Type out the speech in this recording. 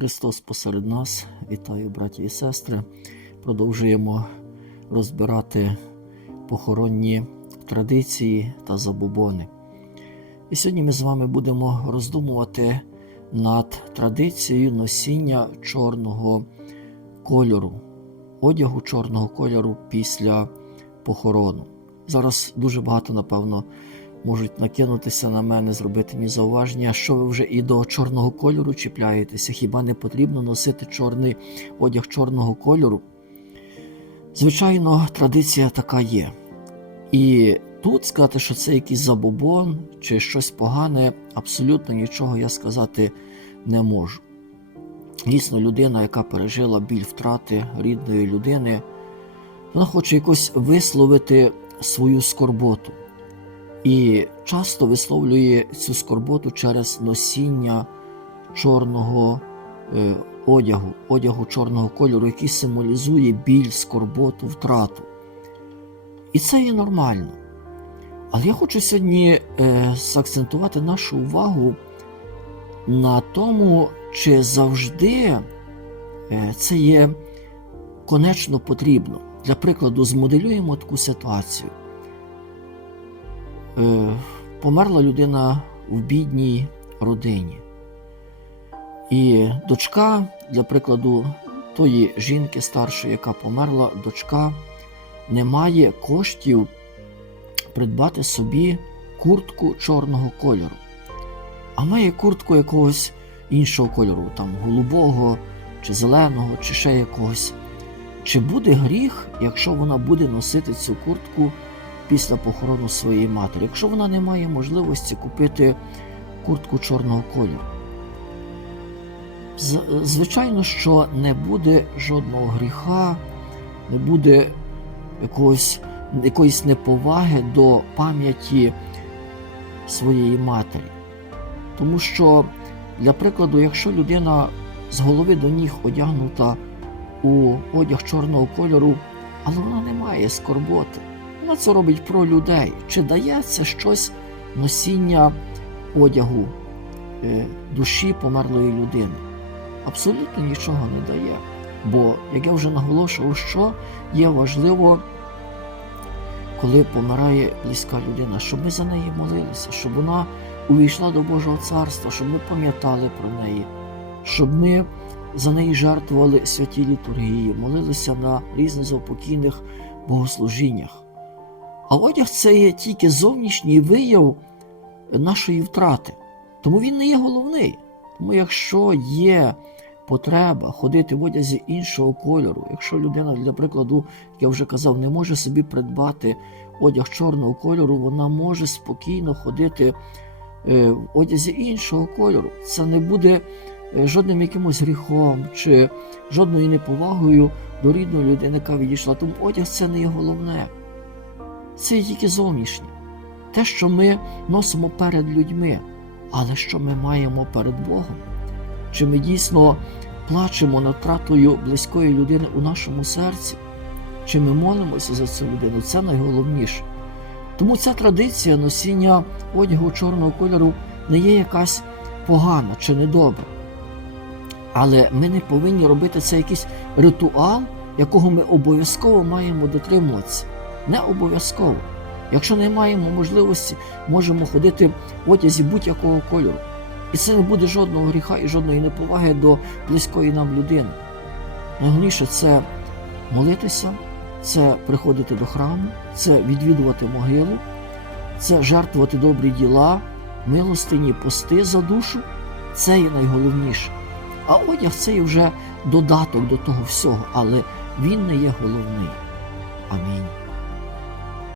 Христос посеред нас, вітаю, браті і сестри. Продовжуємо розбирати похоронні традиції та забобони. І сьогодні ми з вами будемо роздумувати над традицією носіння чорного кольору, одягу чорного кольору після похорону. Зараз дуже багато, напевно, можуть накинутися на мене, зробити мені зауваження, що ви вже і до чорного кольору чіпляєтеся. Хіба не потрібно носити чорний одяг чорного кольору? Звичайно, традиція така є. І тут сказати, що це якийсь забобон чи щось погане, абсолютно нічого я сказати не можу. Дійсно, людина, яка пережила біль втрати рідної людини, вона хоче якось висловити свою скорботу. І часто висловлює цю скорботу через носіння чорного е, одягу, одягу чорного кольору, який символізує біль, скорботу, втрату. І це є нормально. Але я хочу сьогодні е, заакцентувати нашу увагу на тому, чи завжди е, це є конечно потрібно. Для прикладу, змоделюємо таку ситуацію. Е, померла людина в бідній родині. І дочка, для прикладу, тої жінки старшої, яка померла, дочка не має коштів придбати собі куртку чорного кольору, а має куртку якогось іншого кольору, там голубого, чи зеленого, чи ще якогось. Чи буде гріх, якщо вона буде носити цю куртку після похорону своєї матері, якщо вона не має можливості купити куртку чорного кольору? Звичайно, що не буде жодного гріха, не буде якогось, якоїсь неповаги до пам'яті своєї матері. Тому що, для прикладу, якщо людина з голови до ніг одягнута у одяг чорного кольору, але вона не має скорботи. Вона це робить про людей. Чи дає це щось носіння одягу е, душі померлої людини? Абсолютно нічого не дає. Бо, як я вже наголошував, що є важливо, коли помирає близька людина, щоб ми за неї молилися, щоб вона увійшла до Божого царства, щоб ми пам'ятали про неї, щоб ми за неї жертвували святі літургії, молилися на різних заупокійних богослужіннях. А одяг це є тільки зовнішній вияв нашої втрати. Тому він не є головний. Тому якщо є потреба ходити в одязі іншого кольору, якщо людина, для прикладу, як я вже казав, не може собі придбати одяг чорного кольору, вона може спокійно ходити е, в одязі іншого кольору. Це не буде е, жодним якимось гріхом чи жодною неповагою до рідної людини, яка відійшла. Тому одяг це не є головне. Це тільки зовнішнє. Те, що ми носимо перед людьми, але що ми маємо перед Богом? Чи ми дійсно плачемо над втратою близької людини у нашому серці? Чи ми молимося за цю людину? Це найголовніше. Тому ця традиція носіння одягу чорного кольору не є якась погана чи недобра. Але ми не повинні робити це якийсь ритуал, якого ми обов'язково маємо дотримуватися. Не обов'язково. Якщо не маємо можливості, можемо ходити в одязі будь-якого кольору. І це не буде жодного гріха і жодної неповаги до близької нам людини. Найголовніше це молитися, це приходити до храму, це відвідувати могилу, це жертвувати добрі діла, милостині, пости за душу. Це є найголовніше. А одяг це є вже додаток до того всього, але він не є головний. Амінь.